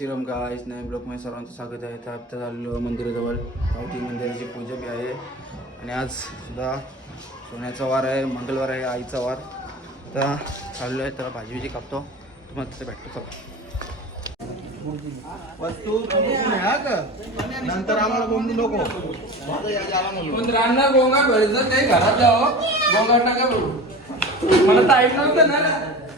श्रीराम गाईस नवीन ब्लॉकमध्ये सर्वांचं स्वागत आहे. तर आत्ता चाललो मंदिराजवळ. पावती मंदिराची पूजा बी आहे. आणि आज सुद्धा सोन्याचा वार आहे मंगळवार आहे आईचा वार. तर चाललो आहे त्याला भाजी बिजी कापतो. तुम्हाला तिथे भेटतो चला. वस्तू नंतर आम्हाला बोंबू नको. माझं गोंगा भेटत नाही घरात जावं हो. गोंगा टाका बघू मला टाईम नव्हतं ना.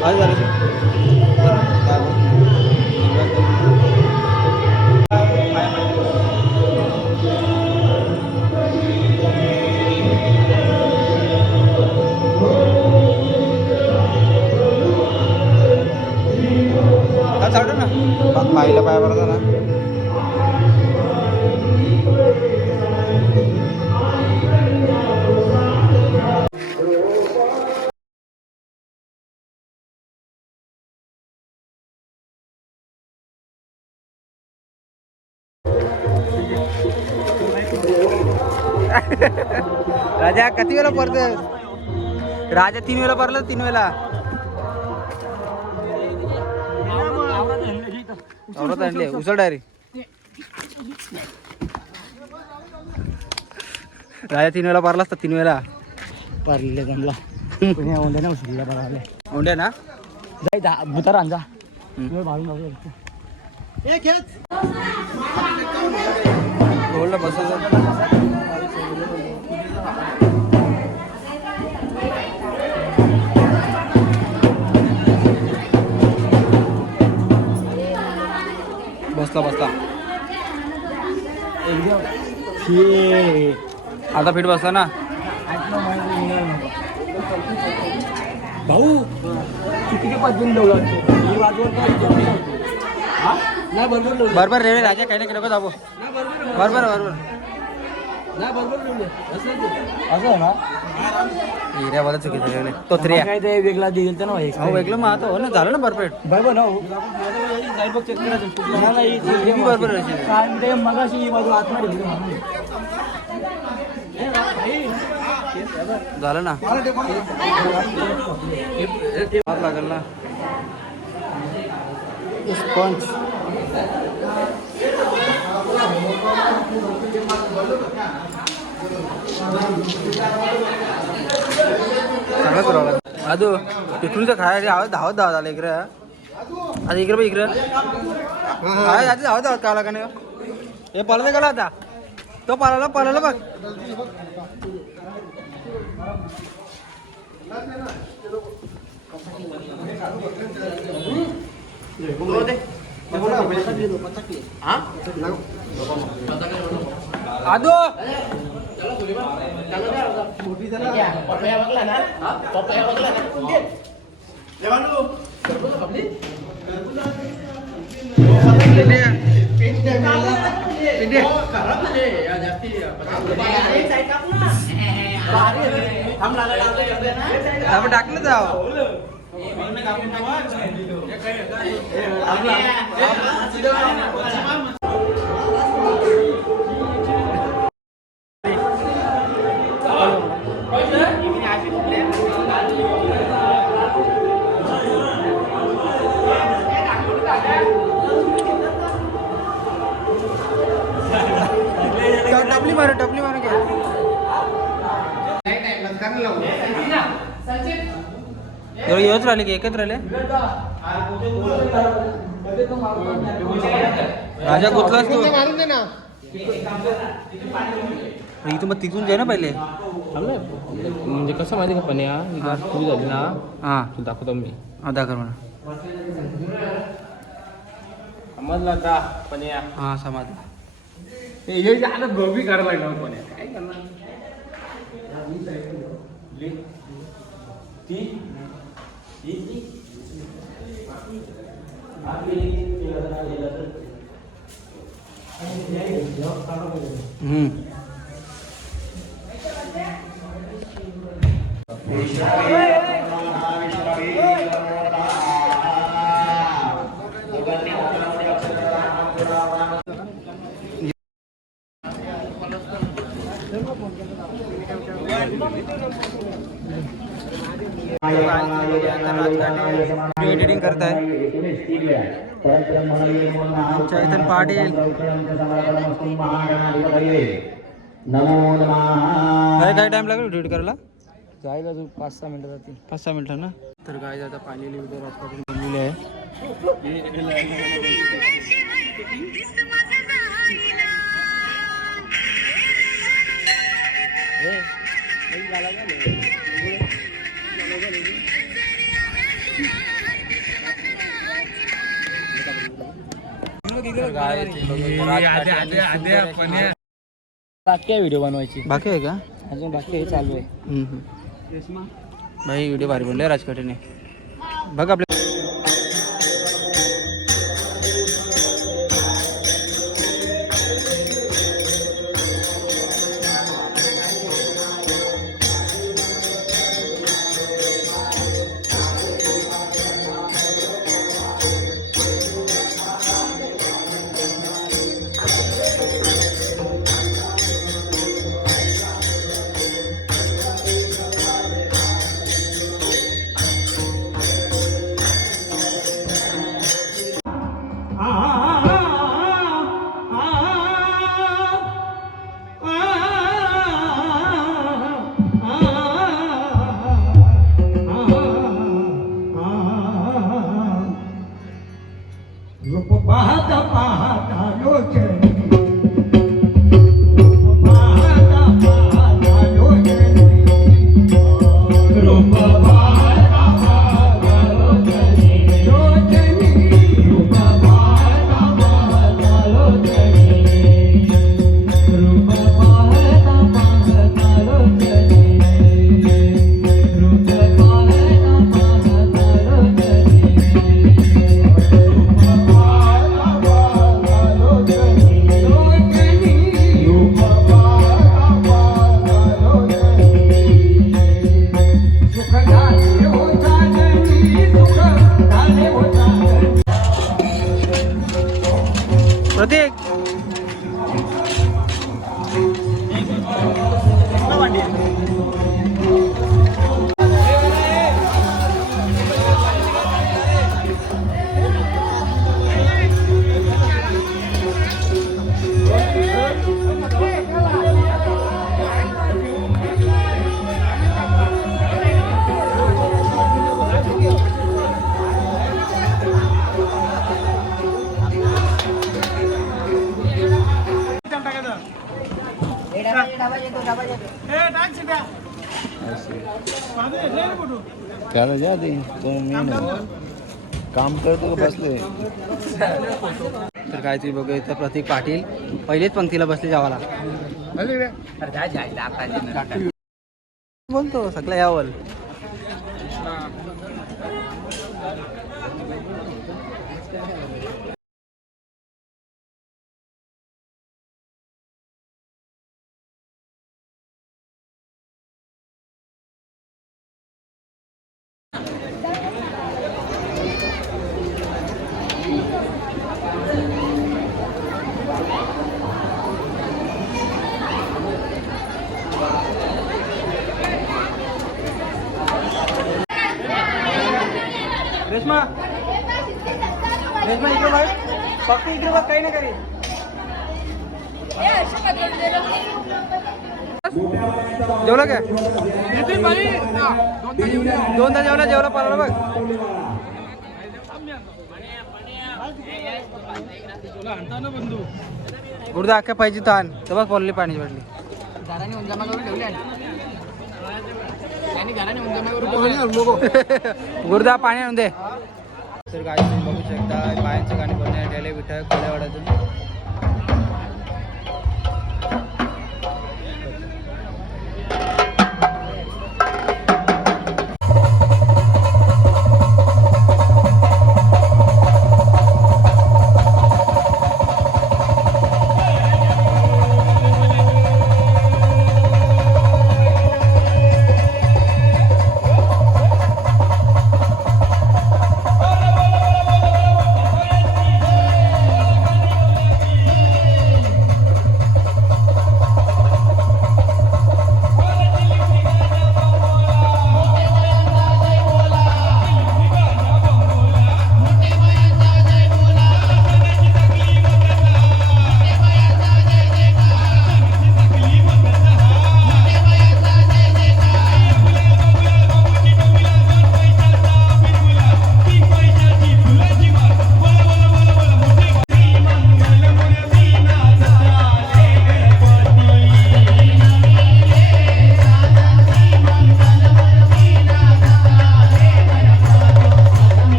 पाहिलं चालतो ना? पाया ना राजा किती वेळा परत राजा तीन वेळा परला तीन वेळा? औरत आणले उसळ डायरी. राजा तीन वेळा पारला असता तीन वेळा. पारलेले जमला कोणी ओंडे ना उचलला बघाले ओंड्या ना? जाय दा भुतार आणजा हम्म. भाडून बसायचं बसला. बसला आता फिट बसला ना. भाऊ चुकीचे पद्धतीने डवलं ही वाजवत नाही बरोबर डवलं बरोबर रे राजा काही नाही नको दाबो. बरोबर बरोबर नाही बरोबर असं ना? हिऱ्या बोला चुकीचं रेवले तो त्रिया काय ते वेगळा दिल तर ना भाई हो वेगळं मग आता हो ना? झालं ना परफेक्ट बरोबर ना हो. बरोबर ते मगाशी बाजू आतमध्ये. झालं ना? लागेल ना? स्पंज. चांगलं करावं लागेल अजून तिकडून तर खायला आवाज धावत धावत आला इकडे आता इकडे बघ इकडे आहे आता धावत धावत का लागा नाही हे पळायला गेला आता तो पळाला पळाला बघ आदो आपण टाकलं जाव टपली राहिले की एकच राहिले राजा गुतलास तू मारून दे ना. इथून मग तिथून जाय ना पहिले. म्हणजे कसं माहिती का पण या? पुरी झाली ना? हां. तू दाखवतो मी. हा दाखल म्हणा. समजला का पण या. हां समाज हे आता गोबी करायला लागला पण काय करणार? ती ती હમ Ayo, ayo, ayo, ayo, editing करत आहे चैतन पाटील नमो नमः काय काय टाइम लागेल एडिट करायला जायला अजून पाच सहा मिनिटं जातील पाच सहा मिनिटं ना तर काय आता पाहिलेली उद्या राजपाटील बनलेली आहे बाकी आहे व्हिडिओ बनवायची. बाकी आहे का? अजून बाकी हे चालू आहे. भाई व्हिडिओ भारी बनले राजकाटीने बघ आपल्या प्रतीक त्याला द्या ते तो मी काम करतो. का बसले? तर काय तुम्ही बघू इथं प्रतीक पाटील पहिलेच पंक्तीला बसले जावाला. बोलतो सगळं यावल काही नाही करी जेवला काय? दोनदा जेवला जेवला पाला बघ. गुरुदा अख्ख्या पाहिजे ताण. तर बघ पडली पाणी पडली गुरुदा पाणी आणून दे. तर गाडी शकता. बायांचं गाणी बनवण्यात गेले विठ्ठल कोल्यावाड्यातून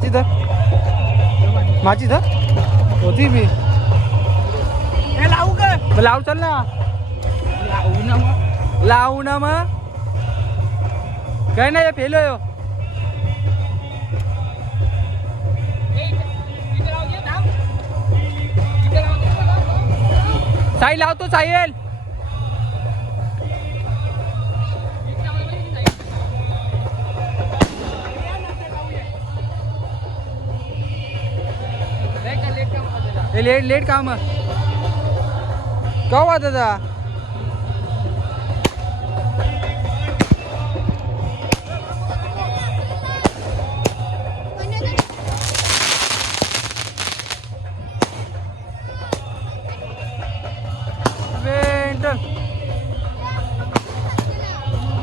माझी तर माझी तर होती मी लावू का। लावू चल ना। लावू ना मग काय नाही फेल हो। साई लावतो साईल हे लेट लेट काम. का दादा आता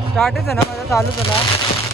स्टार्टच आहे ना माझा चालूच आहे ना.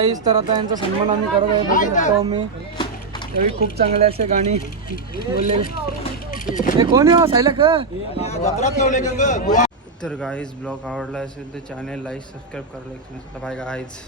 प्राईज तर आता यांचा सन्मान आम्ही करत आहे. बघू शकतो आम्ही तरी खूप चांगले असे गाणी बोलले. हे कोण आहे हो, सायला का तर गाईज ब्लॉग आवडला असेल तर चॅनेल लाईक सबस्क्राईब करायला बाय गाईज